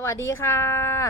สวัสดีค่ะ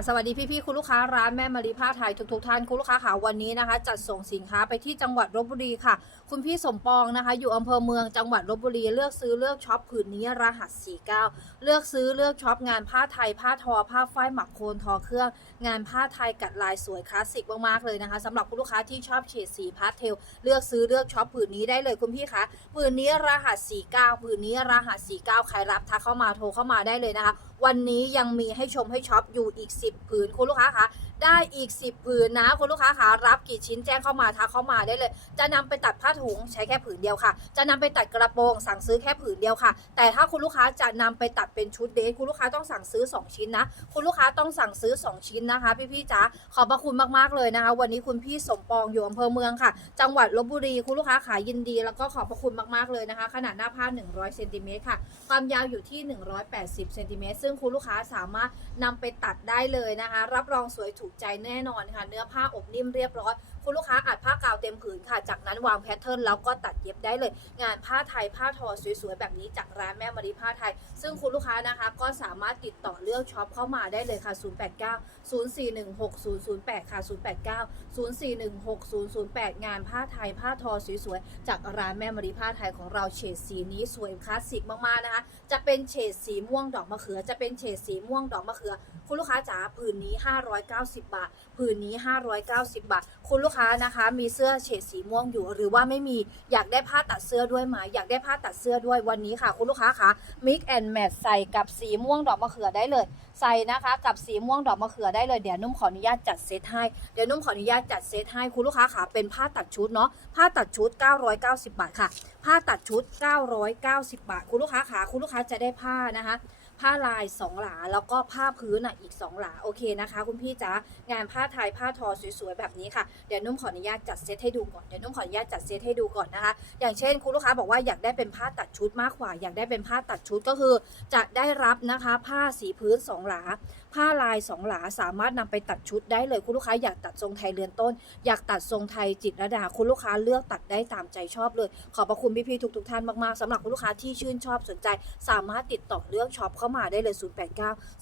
สวัสดีพี่ๆคุณลูกค้าร้านแม่มารีผ้าไทยทุกๆท่านคุณลูกค้าค่ะวันนี้นะคะ จัดส่งสินค้าไปที่จังหวัดลบบุรีค่ะ คุณพี่สมปองนะคะ อยู่อำเภอเมืองจังหวัดลบบุรี เลือกซื้อเลือกช็อปผืนนี้รหัส 49 เลือกซื้อเลือกช็อปงานผ้าไทย ผ้าทอ ผ้าฝ้ายหมักโคนทอเครื่อง งานผ้าไทยกัดลายสวยคลาสสิกมากๆเลยนะคะสำหรับคุณลูกค้าที่ชอบเฉดสีพาสเทลเลือกซื้อเลือกช็อปผืนนี้ได้เลยคุณพี่คะผืนนี้รหัส 49ผืนนี้รหัส 49 ใครรับทักเข้ามาโทรเข้ามาได้เลยนะคะ วันนี้ยังมีให้ชมให้ช็อปอยู่อีก 10 ผืนคุณลูกค้าคะ ได้อีก 10ผืนนะคุณลูกค้าคะรับกี่ชิ้นแจ้งเข้ามาทักเข้ามาได้เลย จะนำไปตัดผ้าถุงใช้แค่ผืนเดียวค่ะ จะนำไปตัดกระโปรงสั่งซื้อแค่ผืนเดียวค่ะ แต่ถ้าคุณลูกค้าจะนำไปตัดเป็นชุดเดทคุณลูกค้าต้องสั่งซื้อ 2 ชิ้นนะ คุณลูกค้าต้องสั่งซื้อ 2 ชิ้นนะคะ พี่ๆจ๋าขอบพระคุณมากๆเลยนะคะ วันนี้คุณพี่สมปองอยู่อำเภอเมืองค่ะ จังหวัดลบบุรีคุณลูกค้าขายยินดี แล้วก็ขอบพระคุณมากๆเลยนะคะ ขนาดหน้าผ้า 100เซนติเมตรค่ะ ความยาวอยู่ที่ 180เซนติเมตรซึ่งคุณลูกค้าสามารถนำไปตัดได้เลยนะคะ รับรองสวยถูกใจแน่นอนค่ะ เนื้อผ้าอบนิ่มเรียบร้อย คุณลูกค้าอัดผ้ากาวเต็มผืนค่ะ จากนั้นวางแพทเทิร์นแล้วก็ตัดเย็บได้เลย งานผ้าไทยผ้าทอสวยๆแบบนี้จากร้านแม่มารีผ้าไทย ซึ่งคุณลูกค้านะคะก็สามารถติดต่อเลือกช็อปเข้ามาได้เลยค่ะ 089 0416 008 ค่ะ 089 0416 008 งานผ้าไทยผ้าทอสวยๆจากร้านแม่มารีผ้าไทยของเราเฉดสีนี้สวยคลาสสิกมากๆนะคะ จะเป็นเฉดสีม่วงดอกมะเขือ จะเป็นเฉดสีม่วงดอกมะเขือ คุณลูกค้าจ๋าผืนนี้ 590 บาทผืนนี้ 590 บาท คุณลูกค้านะคะ มีเสื้อเฉดสีม่วงอยู่ หรือว่าไม่มีอยากได้ผ้าตัดเสื้อด้วยไหมอยากได้ผ้าตัดเสื้อด้วยวันนี้ค่ะคุณลูกค้าคะ mix and match ใส่กับสีม่วงดอกมะเขือได้เลย ใส่นะคะกับสีม่วงดอกมะเขือได้เลยเดี๋ยวนุ่มขออนุญาตจัดเซตให้เดี๋ยวนุ่มขออนุญาตจัดเซตให้คุณลูกค้าค่ะเป็นผ้าตัดชุดเนาะผ้าตัดชุด 990 บาทค่ะ ผ้าตัดชุด 990 บาท คุณลูกค้าขาคุณลูกค้าจะได้ผ้านะคะ ผ้าลายสองหลา แล้วก็ผ้าพื้นอะอีก2หลาโอเคนะคะ คุณพี่จ๋างานผ้าไทยผ้าทอสวยๆแบบนี้ค่ะเดี๋ยวนุ่มขออนุญาตจัดเซตให้ดูก่อนเดี๋ยวนุ่มขออนุญาตจัดเซตให้ดูก่อนนะคะ อย่างเช่นคุณลูกค้าบอกว่าอยากได้เป็นผ้าตัดชุดมากกว่า อยากได้เป็นผ้าตัดชุดก็คือ จะได้รับนะคะ ผ้าสีพื้นสองหลาผ้าลาย2หลาสามารถนำไปตัดชุดได้เลยคุณลูกค้าอยากตัดทรงไทยเรือนต้น อยากตัดทรงไทยจิตรดา คุณลูกค้าเลือกตัดได้ตามใจชอบเลย ขอบพระคุณพี่ๆทุกๆท่านมากๆสำหรับคุณลูกค้าที่ชื่นชอบสนใจ สามารถติดต่อเลือกช็อปเข้ามาได้เลย 089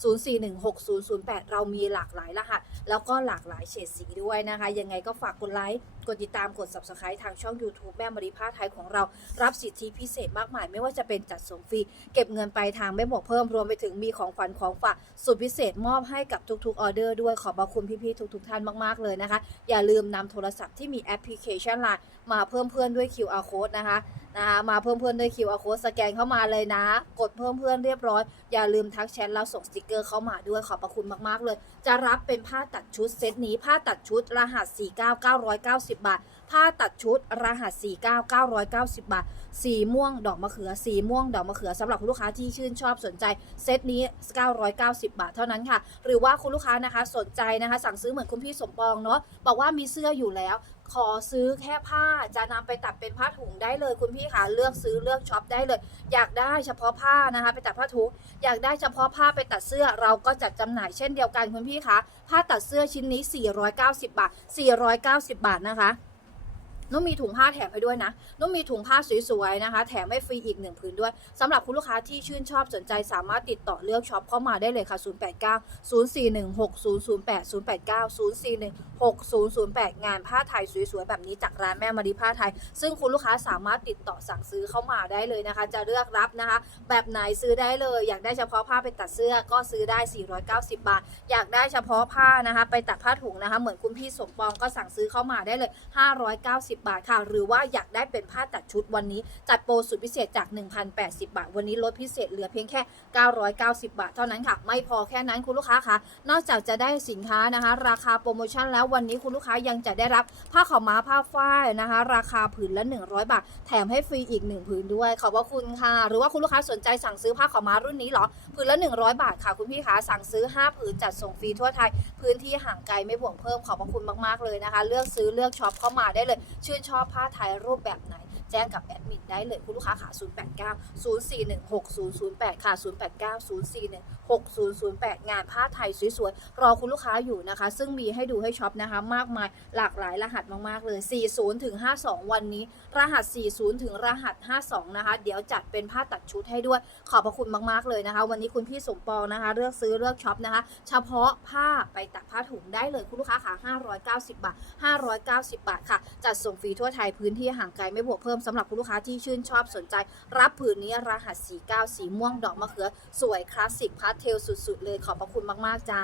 0416 008 เรามีหลากหลายรหัสแล้วก็หลากหลายเฉดสีด้วยนะคะ ยังไงก็ฝากกดไลค์ กดติดตามกด subscribe ทางช่อง YouTube แม่มารีผ้าไทยของเรา รับสิทธิพิเศษมากมาย ไม่ว่าจะเป็นจัดส่งฟรี เก็บเงินไปทางไม่บวกเพิ่มรวมไปถึงมีของขวัญของฝากสุดพิเศษมอบให้กับทุกๆออเดอร์ด้วยขอบพระคุณพี่ๆทุกๆท่านมากๆเลยนะคะ อย่าลืมนำโทรศัพท์ที่มีแอปพลิเคชันไลน์มาเพิ่มเพื่อนด้วย QR code นะคะ นะคะมาเพิ่มเพื่อนด้วย QR code สแกนเข้ามาเลยนะ กดเพิ่มเพื่อนเรียบร้อย อย่าลืมทักแชทแล้วส่งสติกเกอร์เข้ามาด้วยขอบพระคุณมากๆเลย จะรับเป็นผ้าตัดชุดเซตนี้ผ้าตัดชุดรหัส 49990 บาทผ้าตัดชุดรหัส 49990 บาท สีม่วงดอกมะเขือ สีม่วงดอกมะเขือสำหรับคุณลูกค้าที่ชื่นชอบสนใจเซตนี้ 990 บาทเท่านั้นค่ะ หรือว่าคุณลูกค้านะคะสนใจนะคะ สั่งซื้อเหมือนคุณพี่สมปองเนาะบอกว่ามีเสื้ออยู่แล้ว ขอซื้อแค่ผ้าจะนำไปตัดเป็นผ้าถุงได้เลย คุณพี่คะเลือกซื้อเลือกช็อปได้เลย อยากได้เฉพาะผ้านะคะ ไปตัดผ้าถุงอยากได้เฉพาะผ้าไปตัดเสื้อเราก็จัดจำหน่ายเช่นเดียวกันคุณพี่คะผ้าตัดเสื้อชิ้นนี้ 490 บาท 490 บาทนะคะ นุ่มมีถุงผ้าแถมให้ด้วยนะ นุ่มมีถุงผ้าสวยๆนะคะ แถมให้ฟรีอีกหนึ่งผืนด้วยสำหรับคุณลูกค้าที่ชื่นชอบสนใจสามารถติดต่อเลือกช็อปเข้ามาได้เลยค่ะ 089 0416 008 089 041 6008 งานผ้าไทยสวยๆ แบบนี้จากร้านแม่มารีผ้าไทย ซึ่งคุณลูกค้าสามารถติดต่อสั่งซื้อเข้ามาได้เลยนะคะ จะเลือกรับนะคะ แบบไหนซื้อได้เลย อยากได้เฉพาะผ้าไปตัดเสื้อก็ซื้อได้ 490 บาท อยากได้เฉพาะผ้านะคะ ไปตัดผ้าถุงนะคะ เหมือนคุณพี่สมปองก็สั่งซื้อเข้ามาได้เลย 590บาทค่ะ หรือว่าอยากได้เป็นผ้าตัดชุดวันนี้ จัดโปรสุดพิเศษจาก 1,080 บาท วันนี้ลดพิเศษเหลือเพียงแค่ 990 บาท เท่านั้นค่ะ ไม่พอแค่นั้นคุณลูกค้าคะนอกจากจะได้สินค้านะคะ ราคาโปรโมชั่นแล้ววันนี้คุณลูกค้ายังจะได้รับผ้าขาวม้าผ้าฝ้ายนะคะ ราคาผืนละ 100 บาท แถมให้ฟรีอีก 1 ผืนด้วย ขอบพระคุณค่ะ หรือว่าคุณลูกค้าสนใจสั่งซื้อผ้าขาวม้ารุ่นนี้หรอผืนละ 100 บาทค่ะ คุณพี่คะสั่งซื้อ 5 ผืนจัดส่งฟรีทั่วไทย พื้นที่ห่างไกลไม่บวกเพิ่มขอบพระคุณมากๆเลยนะคะ เลือกซื้อเลือกช็อปเข้ามาได้เลยชื่นชอบผ้าไทยรูปแบบไหน แจ้งกับแอดมินได้เลยคุณลูกค้าค่ะ 089 041 6008 ค่ะ 089 041 6008 งานผ้าไทยสวยๆ รอคุณลูกค้าอยู่นะคะ ซึ่งมีให้ดูให้ช็อปนะคะ มากมายหลากหลายรหัสมากๆเลย 40ถึง52 วันนี้ รหัส 40ถึงรหัส 52 นะคะ เดี๋ยวจัดเป็นผ้าตัดชุดให้ด้วย ขอบพระคุณมากๆเลยนะคะ วันนี้คุณพี่สมปองนะคะ เลือกซื้อเลือกช็อปนะคะ เฉพาะผ้าไปตัดผ้าถุงได้เลยคุณลูกค้าค่ะ590 บาท 590 บาทค่ะ จัดส่งฟรีทั่วไทยพื้นที่ห่างไกลไม่บวกเพิ่มสำหรับคุณลูกค้าที่ชื่นชอบสนใจ รับผืนนี้รหัส 49 สีม่วงดอกมะเขือ สวยคลาสสิกพาสเทลสุด ๆ เลยขอบพระคุณมาก ๆ จ้า